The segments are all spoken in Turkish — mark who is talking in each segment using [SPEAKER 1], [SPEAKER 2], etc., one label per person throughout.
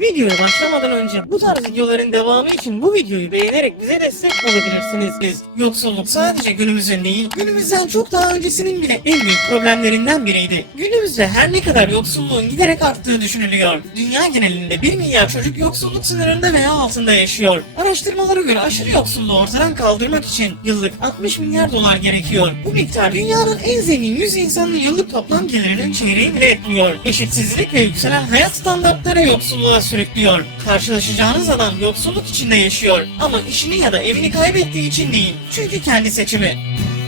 [SPEAKER 1] Videoya başlamadan önce bu tarz videoların devamı için bu videoyu beğenerek bize destek olabilirsiniz. Biz yoksulluk sadece günümüzün değil, günümüzden çok daha öncesinin bile en büyük problemlerinden biriydi. Günümüzde her ne kadar yoksulluğun giderek arttığı düşünülüyor. Dünya genelinde 1 milyar çocuk yoksulluk sınırında veya altında yaşıyor. Araştırmalara göre aşırı yoksulluğu ortadan kaldırmak için yıllık 60 milyar dolar gerekiyor. Bu miktar dünyanın en zengin 100 insanın yıllık toplam gelirinin çeyreği bile etmiyor. Eşitsizlik ve yükselen hayat standartları yoksulluğa sürüklüyor. Karşılaşacağınız adam yoksulluk içinde yaşıyor ama işini ya da evini kaybettiği için değil. Çünkü kendi seçimi.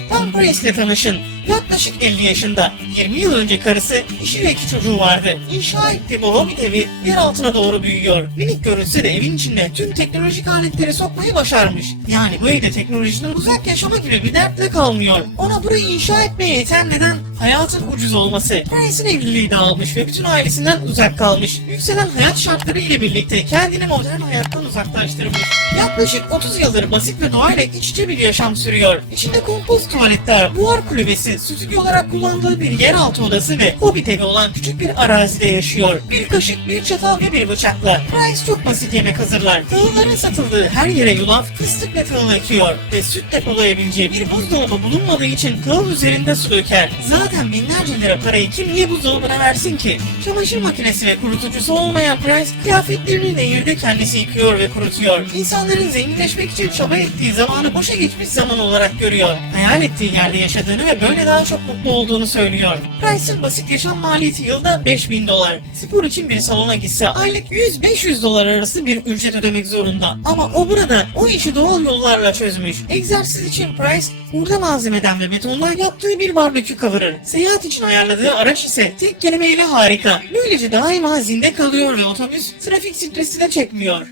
[SPEAKER 1] Tom Price ile tanışın. Yaklaşık 50 yaşında. 20 yıl önce karısı, işi ve iki çocuğu vardı. İnşa ettiği bu evi yer altına doğru büyüyor. Minik görünse de evin içine tüm teknolojik aletleri sokmayı başarmış. Yani bu evde teknolojiden uzak yaşama gibi bir dertle kalmıyor. Ona burayı inşa etmeye yeten neden hayatın ucuz olması. Price'in evliliği dağılmış ve bütün ailesinden uzak kalmış. Yükselen hayat şartları ile birlikte kendini modern hayattan uzaklaştırmış. Yaklaşık 30 yıldır basit ve doğayla iç içe bir yaşam sürüyor. İçinde kompost tuvaletler, buhar kulübesi, stüdyo olarak kullandığı bir yeraltı odası ve hobbit evi olan küçük bir arazide yaşıyor. Bir kaşık, bir çatal ve bir bıçakla. Price çok basit yemek hazırlar. Tahılların satıldığı her yere yulaf, fıstık ve tahıl ekiyor. Ve süt depolayabileceği bir buzdolabı bulunmadığı için tahıl üzerinde su döker. Zaten binlerce lira parayı kim niye buzdolabına versin ki? Çamaşır makinesi ve kurutucusu olmayan Price kıyafetlerini nehirde kendisi yıkıyor ve kurutuyor. İnsanların zenginleşmek için çaba ettiği zamanı boşa geçmiş zaman olarak görüyor. Hayal ettiği yerde yaşadığını ve böyle daha çok mutlu olduğunu söylüyor. Price'ın basit yaşam maliyeti yılda 5000 dolar. Spor için bir salona gitse aylık 100-500 dolar arası bir ücret ödemek zorunda. Ama o burada o işi doğal yollarla çözmüş. Egzersiz için Price hurda malzemeden ve betondan yaptığı bir barbekü kavurur. Seyahat için ayarladığı araç ise tek kelimeyle harika. Böylece daima zinde kalıyor ve otobüs trafik stresi de çekmiyor.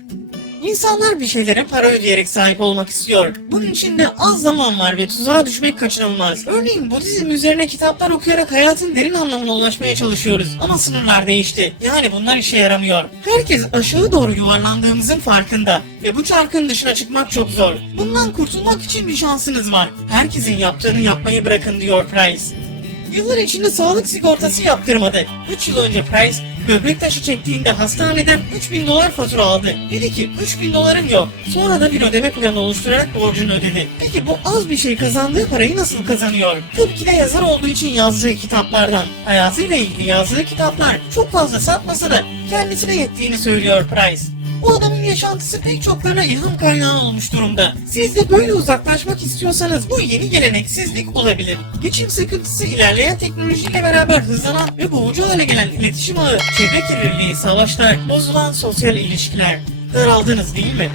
[SPEAKER 1] İnsanlar bir şeylere para ödeyerek sahip olmak istiyor. Bunun için de az zaman var ve tuzağa düşmek kaçınılmaz. Örneğin Budizm üzerine kitaplar okuyarak hayatın derin anlamına ulaşmaya çalışıyoruz. Ama sınırlar değişti. Yani bunlar işe yaramıyor. Herkes aşağı doğru yuvarlandığımızın farkında. Ve bu çarkın dışına çıkmak çok zor. Bundan kurtulmak için bir şansınız var. Herkesin yaptığını yapmayı bırakın diyor Price. Yıllar içinde sağlık sigortası yaptırmadı. 3 yıl önce Price böbrek taşı çektiğinde hastaneden 3000 dolar fatura aldı. Dedi ki 3000 dolarım yok. Sonra da bir ödeme planı oluşturarak borcunu ödedi. Peki bu az bir şey kazandığı parayı nasıl kazanıyor? Tabii ki de yazar olduğu için yazdığı kitaplardan. Hayatıyla ilgili yazdığı kitaplar çok fazla satmasa da kendisine yettiğini söylüyor Price. Bu adamın yaşantısı pek çoklarına ilham kaynağı olmuş durumda. Siz de böyle uzaklaşmak istiyorsanız bu yeni geleneksizlik olabilir. Geçim sıkıntısı ilerleyen teknolojiyle beraber hızlanan ve boğucu hale gelen iletişim ağı, çevre kirliliği, savaşlar, bozulan sosyal ilişkiler. Daraldınız değil mi?